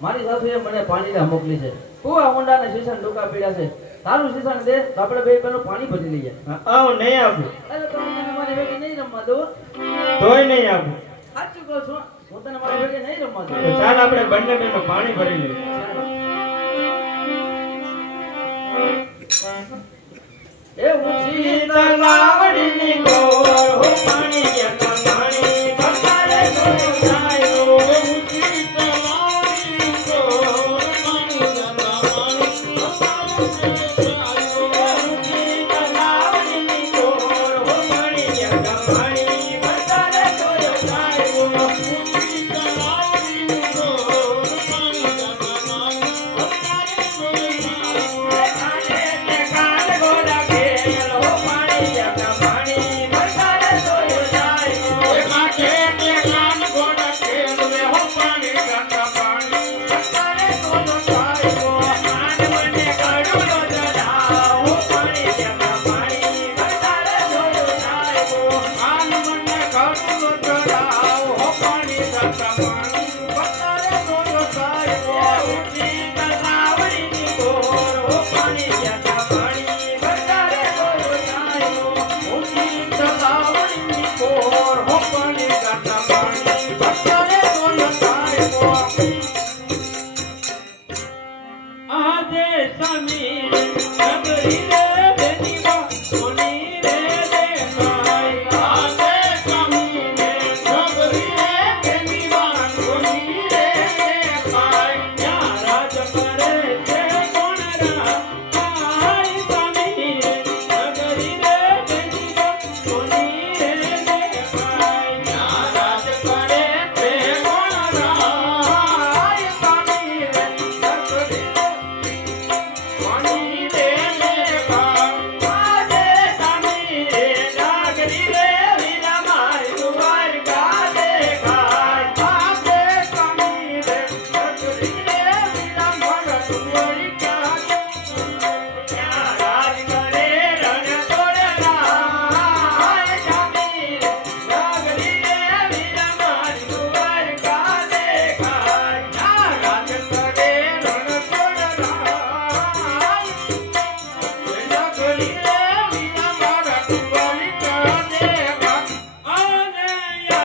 મારી સાસુએ મને પાણીના મોકલી છે. કુવા ઊંડાને શીશાને ડોકા પીડ્યા છે. તારું શીશાને દે તો આપણે બે પેલું પાણી ભરી લઈએ. આવ નહીં આપું. અરે તો તને મારી ભેગી નહીં રમવા દો. તોય નહીં આપું. સાચું કહું છું. હું તને મારી ભેગી નહીં રમવા દઉં. ચાલ આપણે બંને બેનો પાણી ભરી લઈએ. એ ઊંચી તલાવડીની ગોળ હો પાણી ગયા પાણી બસારે ગોળાયો. ઊંચી તલાવડીની ગોળ પાણી ગયા પાણી બસારે ગોળાયો. ઊંચી તલાવડીની ગોળ હો પાણી ગયા પાણી બસારે ગોળાયો. ઊંચી તલાવડીની ગોળ પાણી ગયા પાણી બસારે ગોળાયો. Sami,